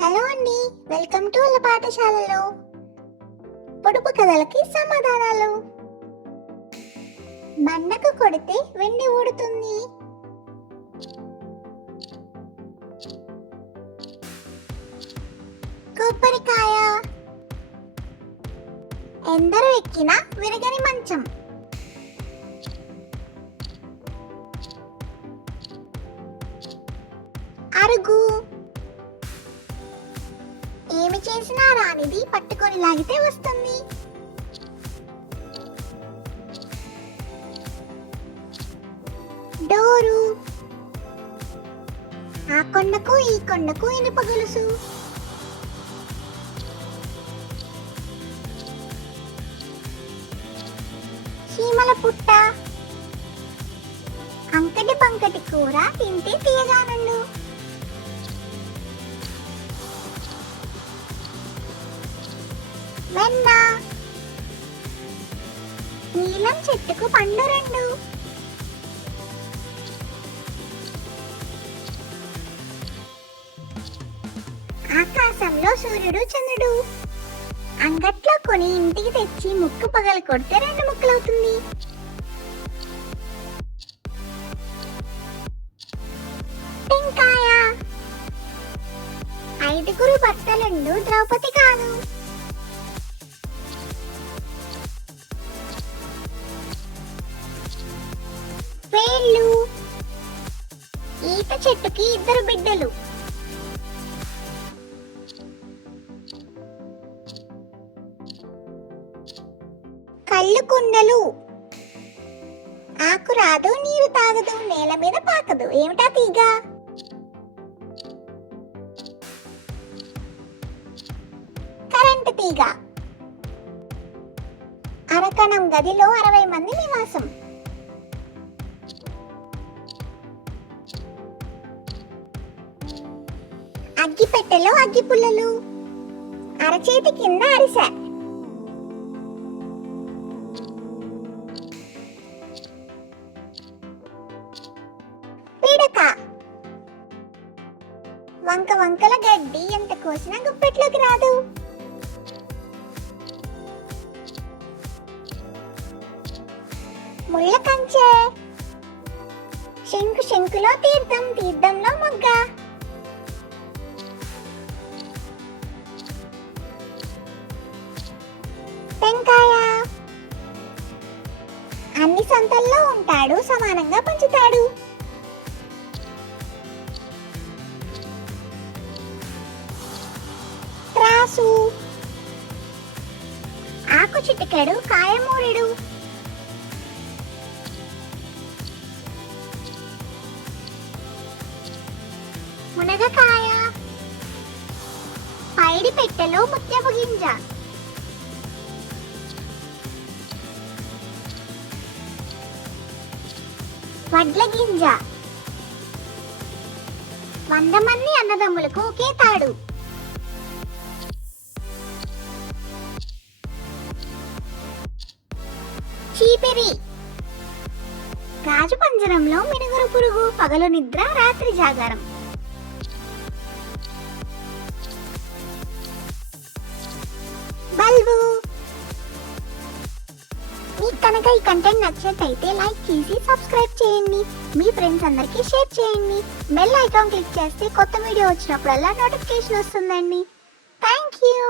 Hello అండి welcome to వాళ్ళ పాఠశాలలో. పొడుపు కథలకి సమాధానాలు. బండకు కొడితే వెండి ఊడుతుంది. కొబ్బరికాయ. ఎందరూ ఎక్కిన విరగని మంచం. అరుగు. ఏమి చేసినా రానిది పట్టుకొని లాగితే వస్తుంది. డోరు. ఆ కొండకు ఈ కొండకు ఇనుప గొలుసు. చీమల పుట్ట. అంకటి పంకటి కూర తింటే తీయగానండు వెన్న. నీలం చెట్టుకు పండు రెండు. ఆకాశంలో సూర్యుడు చంద్రుడు. అంగట్లో కొని ఇంటికి తెచ్చి ముక్కు పగలు కొడితే రెండు ముక్కలవుతుంది. టెంకాయ. ఐదుగురు భర్తలుండు ద్రౌపది వేళ్ళు. ఈత చెట్టుకి ఇద్దరు బిడ్డలు. కళ్ళు కుండలు. ఆకు రాదు నీరు తాగదు నేల మీద పాకదు. ఏమిటా తీగ? కరెంటు తీగ. అరకణం గదిలో అరవై మంది నివాసం. అగ్గిపెట్టెలో అగ్గి పుల్లలు. అరచేతి కింద అరిసె. పిడక. వంక వంకల గడ్డి ఎంత కోసినా గుప్పెట్లోకి రాదు. ముళ్ళ కంచె. శంకు శంకులో తీర్థం తీర్థంలో అన్ని సంతల్లో ఉంటాడు సమానంగా పంచుతాడు. త్రాసు. ఆకు చిటికెడు కాయమూరెడు మునగకాయ. పైడి పెట్టెలో ముత్యపు గింజ. వడ్ల గింజ. వంద మంది అన్నదమ్ములకు ఒకే తాడు. చీపిరి. రాజు పంజరంలో మినుగురు పురుగు పగలు నిద్ర రాత్రి జాగారం. బల్బు. మీకు కనుక ఈ కంటెంట్ నచ్చినట్లయితే లైక్ చేసి సబ్స్క్రైబ్ చేయండి. మీ ఫ్రెండ్స్ అందరికీ షేర్ చేయండి. బెల్ ఐకాన్ క్లిక్ చేస్తే కొత్త వీడియో వచ్చినప్పుడల్లా నోటిఫికేషన్ వస్తుందండి. Thank you